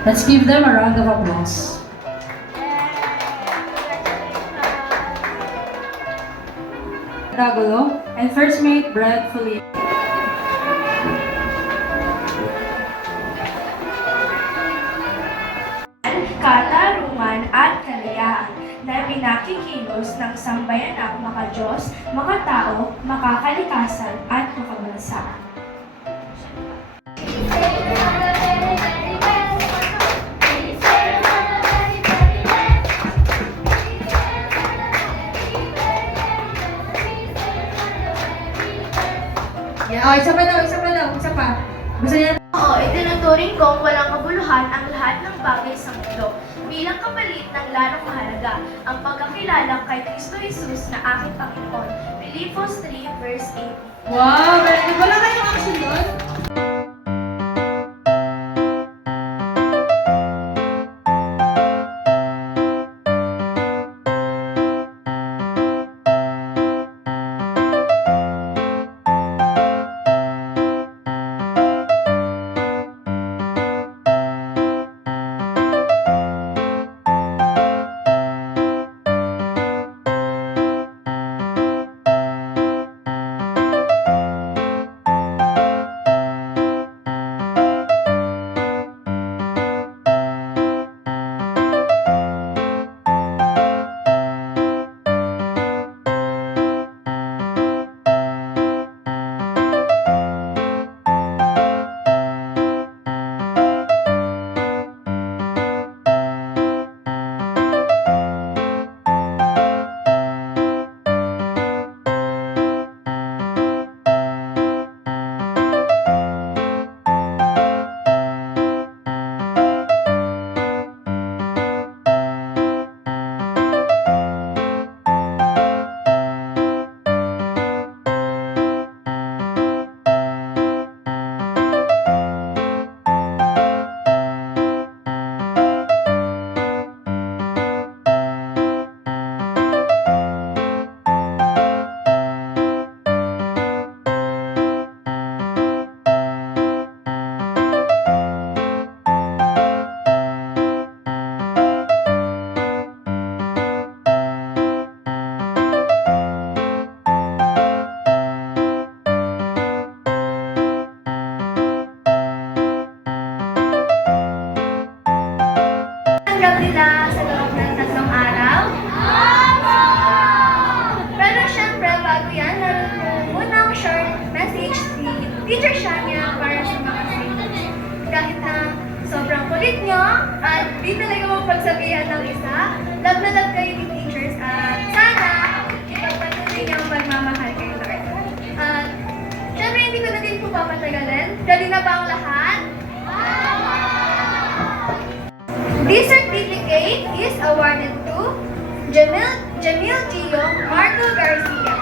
Let's give them a round of applause. Tagulo and first mate Brad Felipe. Katarungan at kalayaan na pinakikilos ng sambayanang maka-Diyos, makatao, makakalikasan at makabansa. Yeah, oh, isa pa daw, isa pa. Gusto niya Oo, itinuturing kong walang kabuluhan ang lahat ng bagay sa mundo. Bilang kapalit ng lalong mahalaga ang pagkakilala kay Kristo Jesus na aking Panginoon. Filipos 3 verse 8. wow, very good. Wala kayong action doon? Tanggap nila sa loob ng 3 araw? Pero syempre, bago yan, naroon ko munang short message si Teacher Shania para sa mga students. Kahit na sobrang kulit nyo at di talaga mo pagsabihan ng isa, love na love kayo ni teachers at sana ipagpatuloy niyo ang magmamahal kayo, Lord. At syempre, hindi ko na din po papatagalin. Ready na ba ang lahat? This certificate is awarded to Jamil Gio Marco Garcia.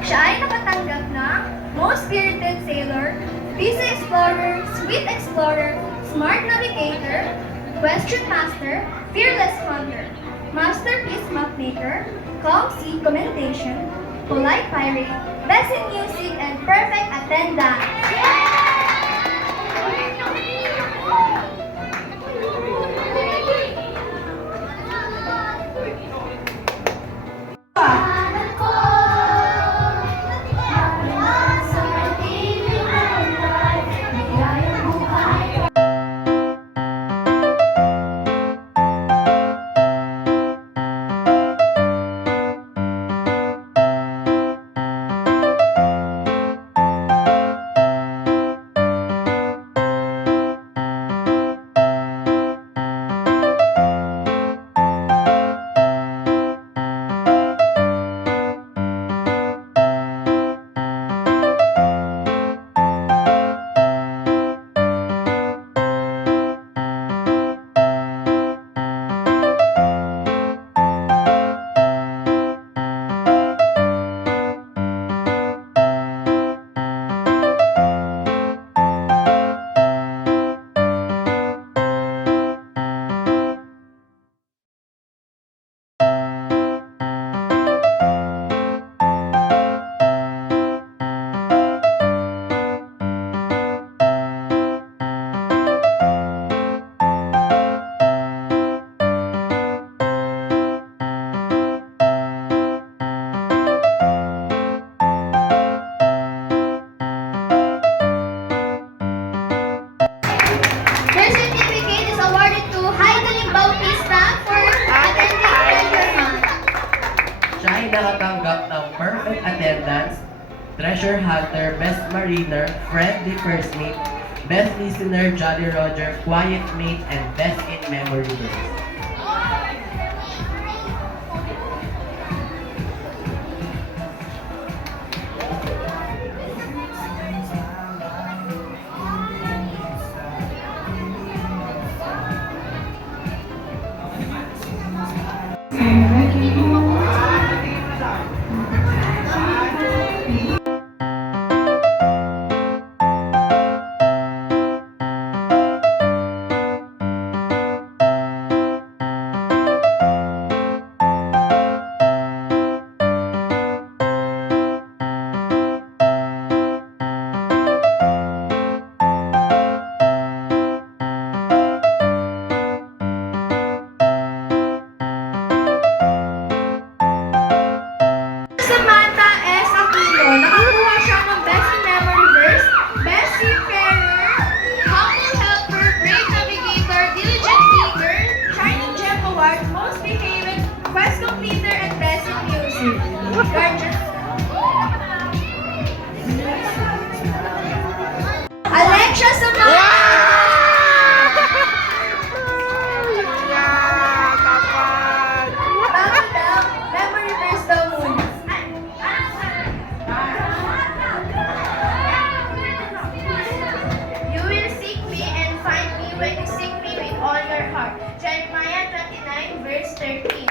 Siya ay nakatanggap ng Most Spirited Sailor, Visa Explorer, Sweet Explorer, Smart Navigator, Question Master, Fearless Hunter, Masterpiece Mapmaker, Calm Sea Commendation, Polite Pirate, Best in Music, and Perfect Attendance. attendance, treasure hunter, best mariner, friendly first mate, best listener, Jolly Roger, quiet mate, and best in memory verse. Samantha S. Aquino, nakakuha siya ng Best in Memory Verse, Best Seafarer, Humble Helper, Brave Navigator, Diligent Leader, Shining Gem Award, Most Behaved, Quest Completer, and Best in Music. Guardian. Alexia Samantha! Bago daw, memory verse daw muna. You will seek me and find me when you seek me with all your heart. Jeremiah 29 verse 13.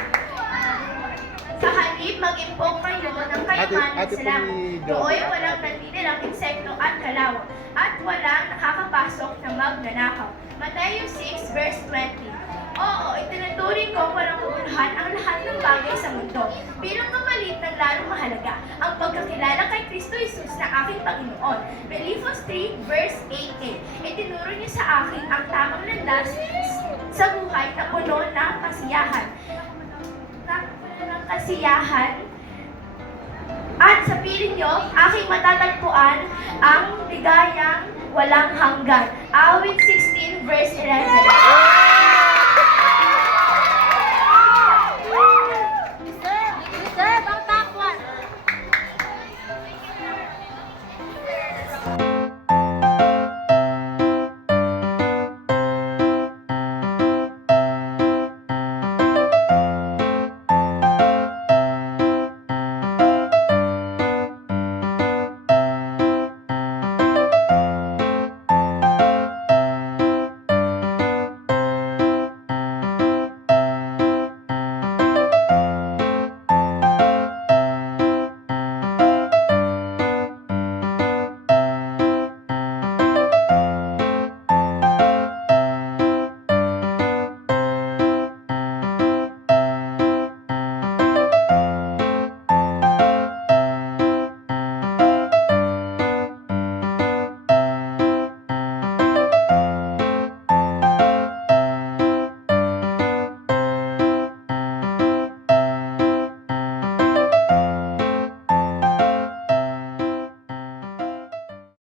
Sa halip, mag-impok kayo ng kayamanan sa langit. Doon walang natitirang insekto at kalawang, at walang nakakapasok na magnanakaw. Matthew 6 verse 20. Oo, itinuturing ko walang uulahan ang lahat ng bagay sa mundo. Bilang kapalit ng lalong mahalaga, ang pagkakilala kay Kristo Jesus na aking Panginoon. Filipos 3 verse 18. Itinuro niya sa akin ang tamang landas sa buhay na puno ng kasiyahan. At sa piling niyo, aking matatagpuan ang ligayang walang hanggan. Awit 16 verse 11.